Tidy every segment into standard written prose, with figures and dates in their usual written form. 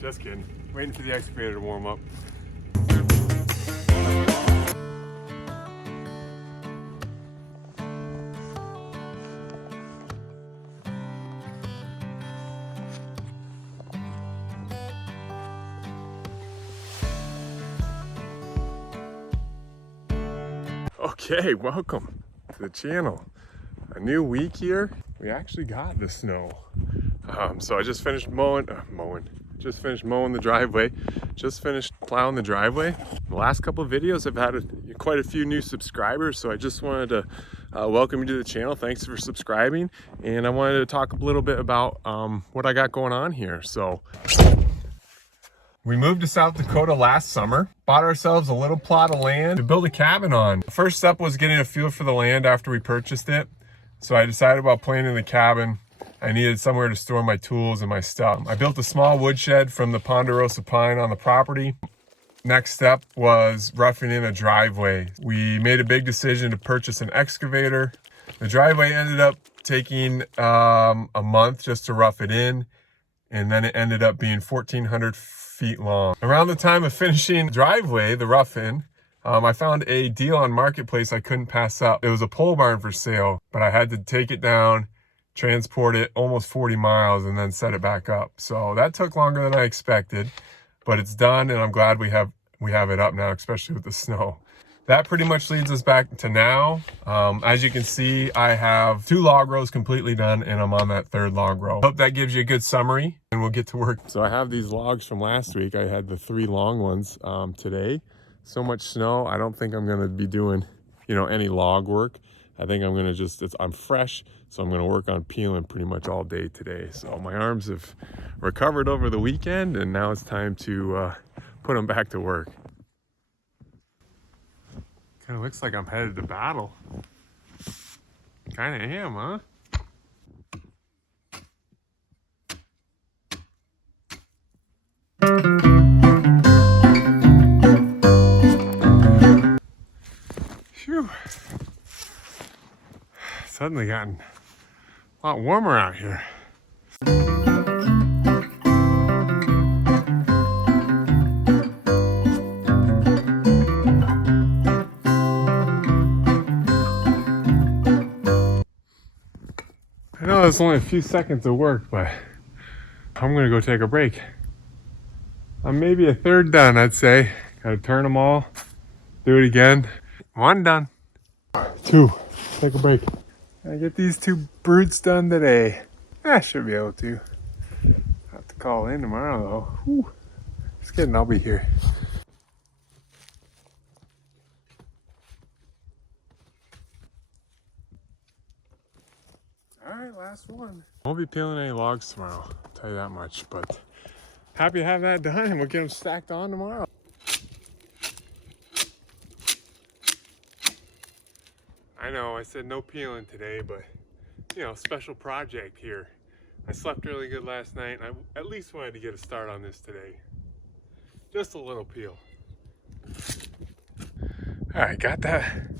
Just kidding. Waiting for the excavator to warm up. Okay, welcome to the channel. A new week here. We actually got the snow. So I just finished just finished mowing the driveway. Just finished plowing the driveway. The last couple of videos I've had quite a few new subscribers, so I just wanted to welcome you to the channel. Thanks for subscribing, and I wanted to talk a little bit about what I got going on here. So we moved to South Dakota last summer, bought ourselves a little plot of land to build a cabin on. The first step was getting a feel for the land after we purchased it. So I decided about planning the cabin. I needed somewhere to store my tools and my stuff. I built a small woodshed from the ponderosa pine on the property. Next step was roughing in a driveway. We made a big decision to purchase an excavator. The driveway ended up taking a month just to rough it in, and then it ended up being 1,400 feet long. Around the time of finishing the driveway, the rough-in, I found a deal on Marketplace I couldn't pass up. It was a pole barn for sale, but I had to take it down, transport it almost 40 miles, and then set it back up. So that took longer than I expected, but it's done, and I'm glad we have it up now, especially with the snow. That pretty much leads us back to now. As you can see, I have 2 log rows completely done, and I'm on that 3rd log row. Hope that gives you a good summary, and we'll get to work. So I have these logs from last week. I had the 3 long ones today. So much snow, I don't think I'm gonna be doing, any log work. I think I'm gonna I'm fresh, so I'm gonna work on peeling pretty much all day today. So my arms have recovered over the weekend, and now it's time to put them back to work. Kind of looks like I'm headed to battle. Kind of am, huh? Phew. Suddenly gotten a lot warmer out here. I know it's only a few seconds of work, but I'm gonna go take a break. I'm maybe a 1/3 done, I'd say. Gotta turn them all, do it again. 1 done. 2, take a break. I get these 2 brutes done today. I should be able to. I'll have to call in tomorrow though. Whew. Just kidding, I'll be here. Alright, last one. Won't be peeling any logs tomorrow, I'll tell you that much, but happy to have that done, and we'll get them stacked on tomorrow. I know, I said no peeling today, but special project here. I slept really good last night, and I at least wanted to get a start on this today. Just a little peel. All right, got that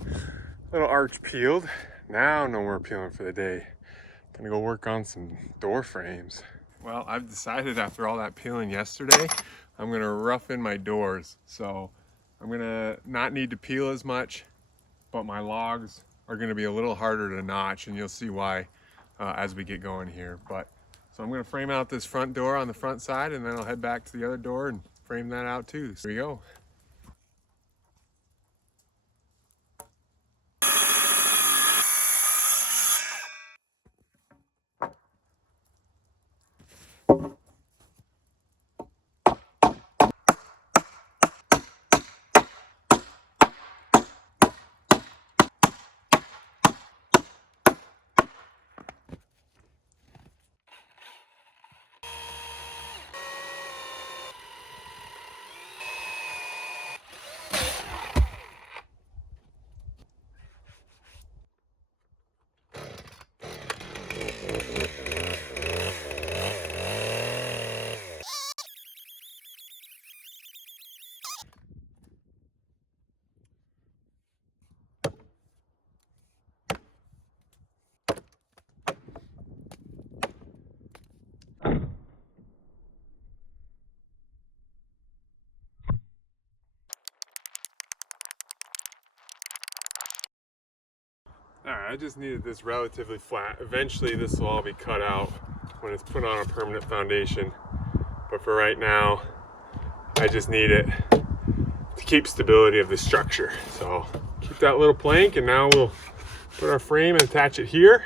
little arch peeled. Now no more peeling for the day. Gonna go work on some door frames. Well, I've decided after all that peeling yesterday, I'm gonna rough in my doors. So I'm gonna not need to peel as much, but my logs are gonna be a little harder to notch, and you'll see why as we get going here. So I'm gonna frame out this front door on the front side, and then I'll head back to the other door and frame that out too. So here we go. Alright, I just needed this relatively flat. Eventually this will all be cut out when it's put on a permanent foundation. But for right now, I just need it to keep stability of the structure. So keep that little plank, and now we'll put our frame and attach it here.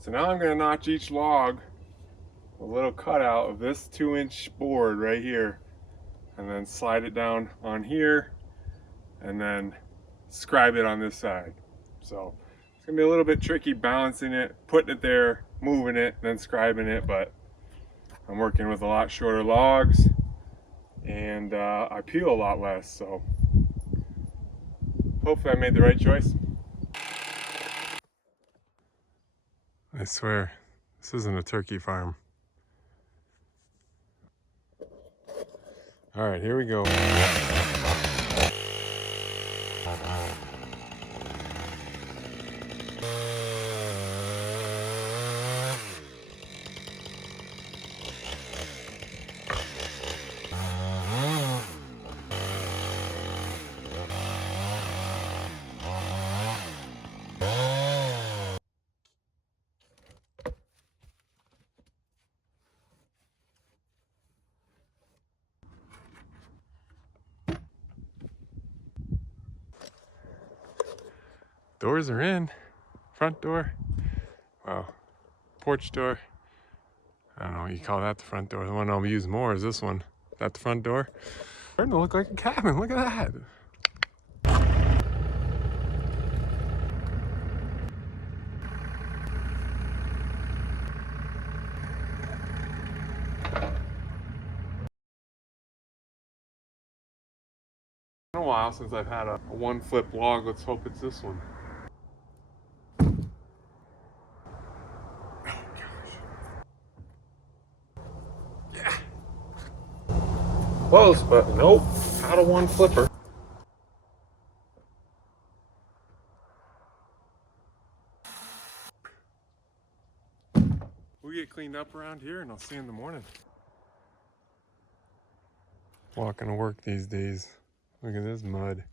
So now I'm gonna notch each log a little cutout of this 2-inch board right here, and then slide it down on here, and then scribe it on this side. So it's gonna be a little bit tricky balancing it, putting it there, moving it, then scribing it, but I'm working with a lot shorter logs, and I peel a lot less, so hopefully I made the right choice. I swear, this isn't a turkey farm. All right, here we go. Doors are in. Front door. Wow. Porch door. I don't know what you call that, the front door. The one I'll use more is this one. Is that the front door? Starting to look like a cabin. Look at that. It's been a while since I've had a one flip log. Let's hope it's this one. Close, but nope, not a one flipper. We'll get cleaned up around here, and I'll see you in the morning. Walking to work these days. Look at this mud.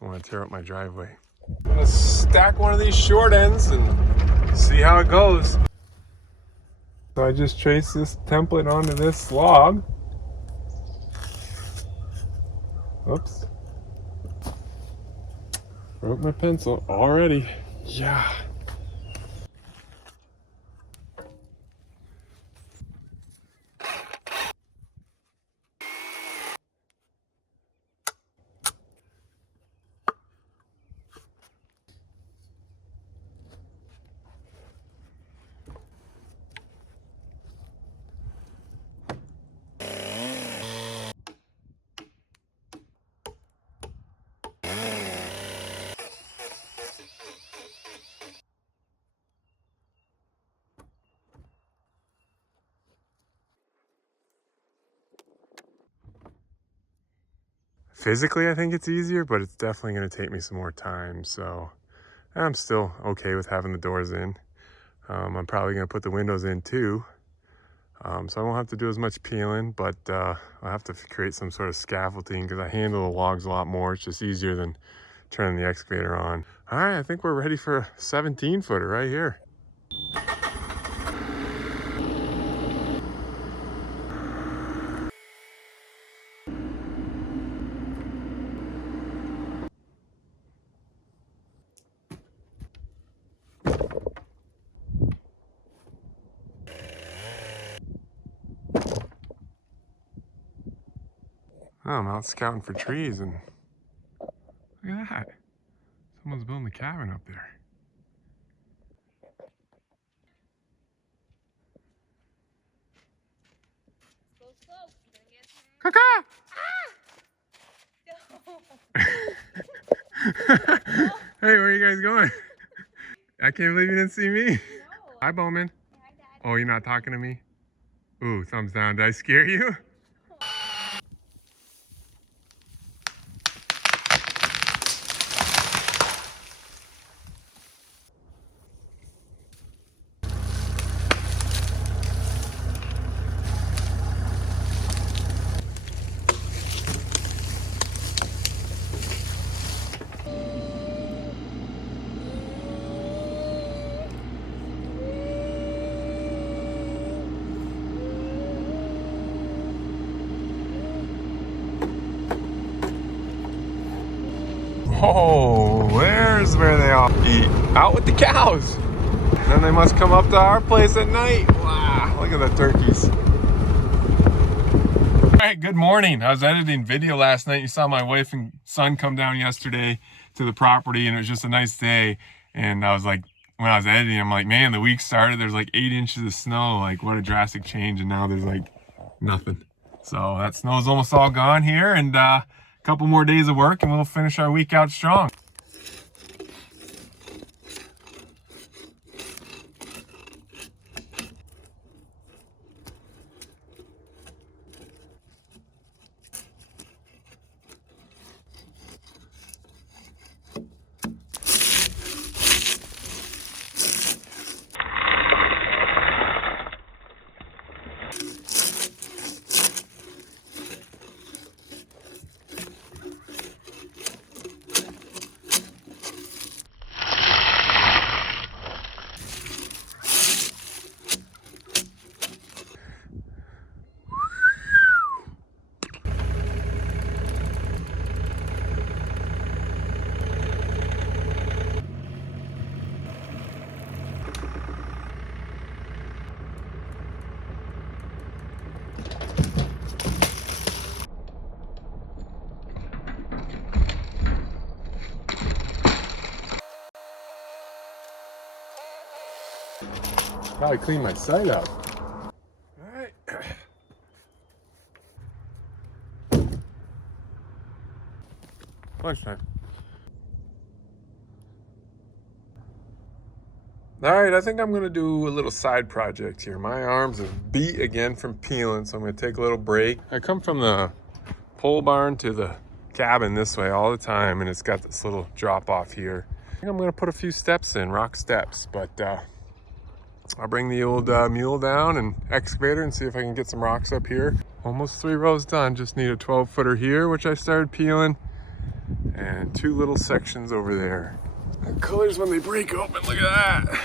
I want to tear up my driveway. I'm gonna stack one of these short ends and see how it goes. So I just traced this template onto this log. Oops. Broke my pencil already. Yeah. Physically, I think it's easier, but it's definitely going to take me some more time. So I'm still okay with having the doors in. I'm probably going to put the windows in too. So I won't have to do as much peeling, but I'll have to create some sort of scaffolding because I handle the logs a lot more. It's just easier than turning the excavator on. All right, I think we're ready for a 17-footer right here. Oh, I'm out scouting for trees, and look at that. Someone's building a cabin up there. Caca! Hey, where are you guys going? I can't believe you didn't see me. No. Hi, Bowman. Oh, you're not talking to me? Ooh, thumbs down. Did I scare you? Oh, there's where they all eat. Out with the cows. And then they must come up to our place at night. Wow, look at the turkeys. All right, good morning. I was editing video last night. You saw my wife and son come down yesterday to the property, and it was just a nice day. And I was like, when I was editing, I'm like, man, the week started, there's like 8 inches of snow. Like, what a drastic change. And now there's like nothing. So that snow's almost all gone here, and a couple more days of work and we'll finish our week out strong. Probably clean my sight up. All right. Lunchtime. All right, I think I'm gonna do a little side project here. My arms are beat again from peeling, so I'm gonna take a little break. I come from the pole barn to the cabin this way all the time, and it's got this little drop off here. I think I'm gonna put a few steps in, rock steps, but I'll bring the old mule down and excavator and see if I can get some rocks up here. Almost 3 rows done, just need a 12-footer here, which I started peeling, and 2 little sections over there. The colors when they break open, look at that.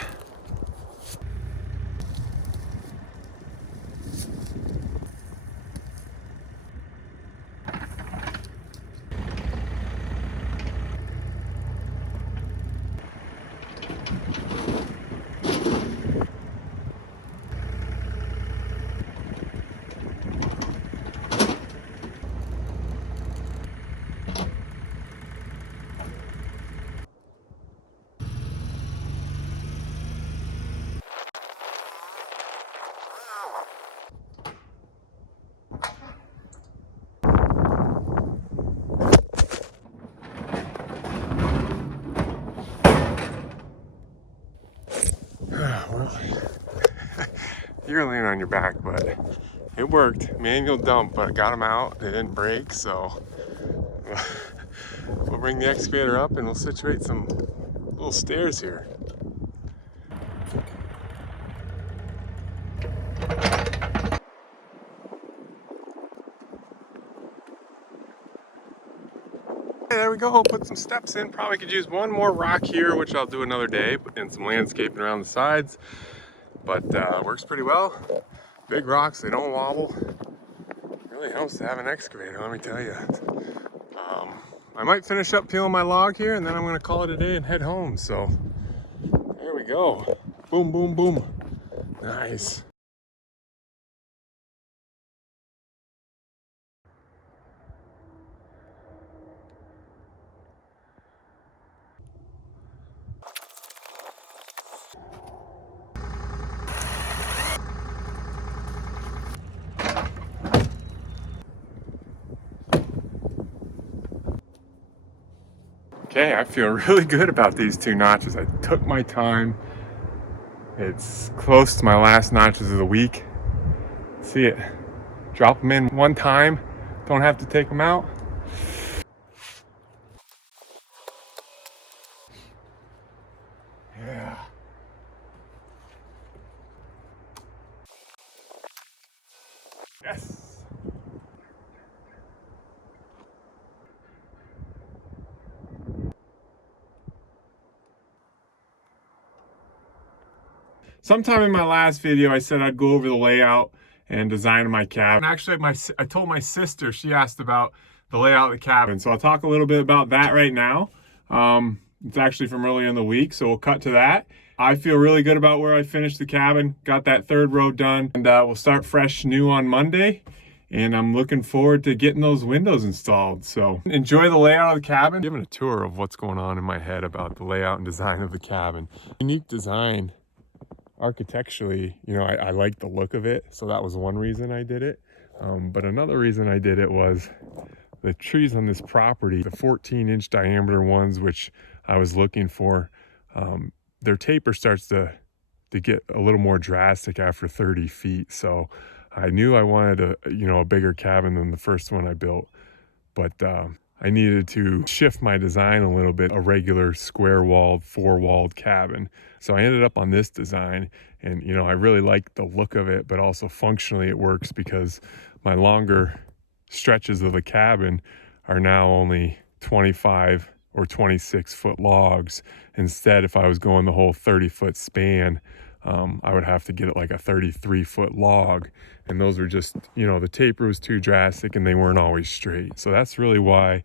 Well, you're laying on your back, but it worked. Manual dump, but I got them out. They didn't break, so we'll bring the excavator up and we'll situate some little stairs here. Hey, there we go. Put some steps in. Probably could use one more rock here, which I'll do another day, and some landscaping around the sides. But works pretty well. Big rocks, they don't wobble. Really helps to have an excavator, let me tell you. I might finish up peeling my log here, and then I'm gonna call it a day and head home. So there we go. Boom, boom, boom. Nice. Okay, I feel really good about these 2 notches. I took my time. It's close to my last notches of the week. See it? Drop them in one time. Don't have to take them out. Yeah. Yes. Sometime in my last video, I said I'd go over the layout and design of my cabin. Actually, I told my sister, she asked about the layout of the cabin. So I'll talk a little bit about that right now. It's actually from earlier in the week, so we'll cut to that. I feel really good about where I finished the cabin. Got that third row done, and we'll start fresh new on Monday. And I'm looking forward to getting those windows installed. So enjoy the layout of the cabin. Giving a tour of what's going on in my head about the layout and design of the cabin. Unique design architecturally, you know, I like the look of it. So that was one reason I did it. But another reason I did it was the trees on this property, the 14-inch diameter ones, which I was looking for, their taper starts to get a little more drastic after 30 feet. So I knew I wanted a bigger cabin than the first one I built, but I needed to shift my design a little bit, a regular square-walled, four-walled cabin. So I ended up on this design, and you know, I really like the look of it, but also functionally it works because my longer stretches of the cabin are now only 25 or 26 foot logs. Instead, if I was going the whole 30-foot span, I would have to get it like a 33-foot log, and those were just, you know, the taper was too drastic and they weren't always straight. So that's really why,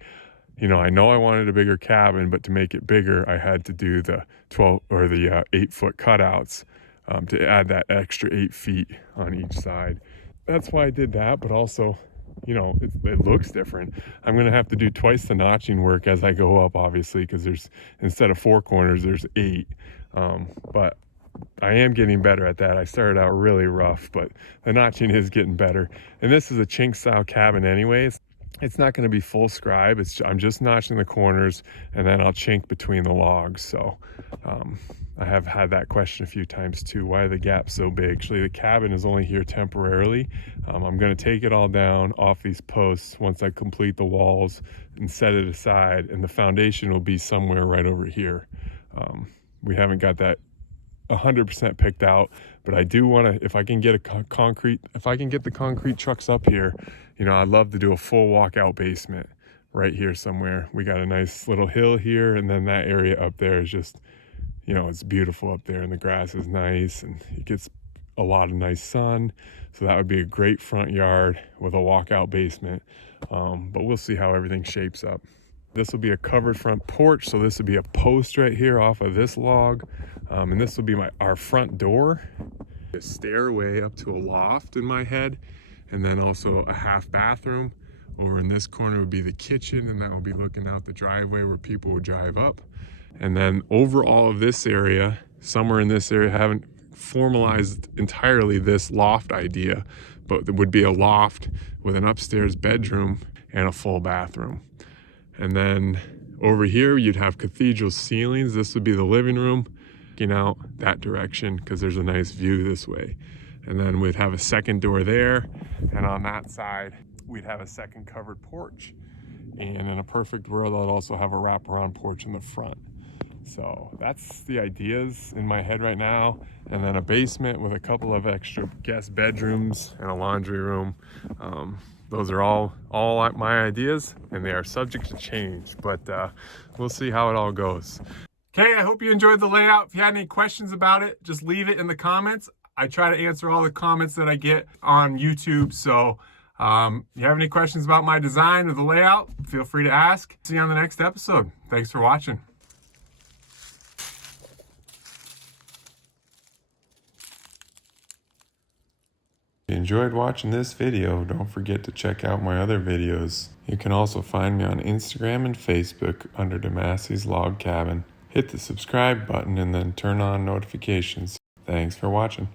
you know I wanted a bigger cabin, but to make it bigger, I had to do the 12 or the 8-foot cutouts to add that extra 8 feet on each side. That's why I did that, but also, you know, it looks different. I'm going to have to do twice the notching work as I go up, obviously, because there's, instead of 4 corners, there's 8. But I am getting better at that. I started out really rough, but the notching is getting better. And this is a chink style cabin anyways. It's not going to be full scribe. I'm just notching the corners, and then I'll chink between the logs. So I have had that question a few times too. Why are the gaps so big? Actually, the cabin is only here temporarily. I'm going to take it all down off these posts once I complete the walls and set it aside, and the foundation will be somewhere right over here. We haven't got that 100% picked out, but I do want to, if I can get the concrete trucks up here, you know, I'd love to do a full walkout basement right here somewhere. We got a nice little hill here, and then that area up there is just, you know, it's beautiful up there, and the grass is nice and it gets a lot of nice sun. So that would be a great front yard with a walkout basement. But we'll see how everything shapes up. This will be a covered front porch, so this would be a post right here off of this log, and this will be our front door, a stairway up to a loft in my head, and then also a half bathroom. Over in this corner would be the kitchen, and that will be looking out the driveway where people would drive up. And then over all of this area, somewhere in this area, haven't formalized entirely this loft idea, but there would be a loft with an upstairs bedroom and a full bathroom. And then over here, you'd have cathedral ceilings. This would be the living room, looking out that direction because there's a nice view this way. And then we'd have a second door there. And on that side, we'd have a second covered porch. And in a perfect world, I'd also have a wraparound porch in the front. So that's the ideas in my head right now. And then a basement with a couple of extra guest bedrooms and a laundry room. Those are all my ideas, and they are subject to change, but we'll see how it all goes. Okay, I hope you enjoyed the layout. If you had any questions about it, just leave it in the comments. I try to answer all the comments that I get on YouTube, so if you have any questions about my design or the layout, feel free to ask. See you on the next episode. Thanks for watching. If you enjoyed watching this video, don't forget to check out my other videos. You can also find me on Instagram and Facebook under Demassey's Log Cabin. Hit the subscribe button and then turn on notifications. Thanks for watching.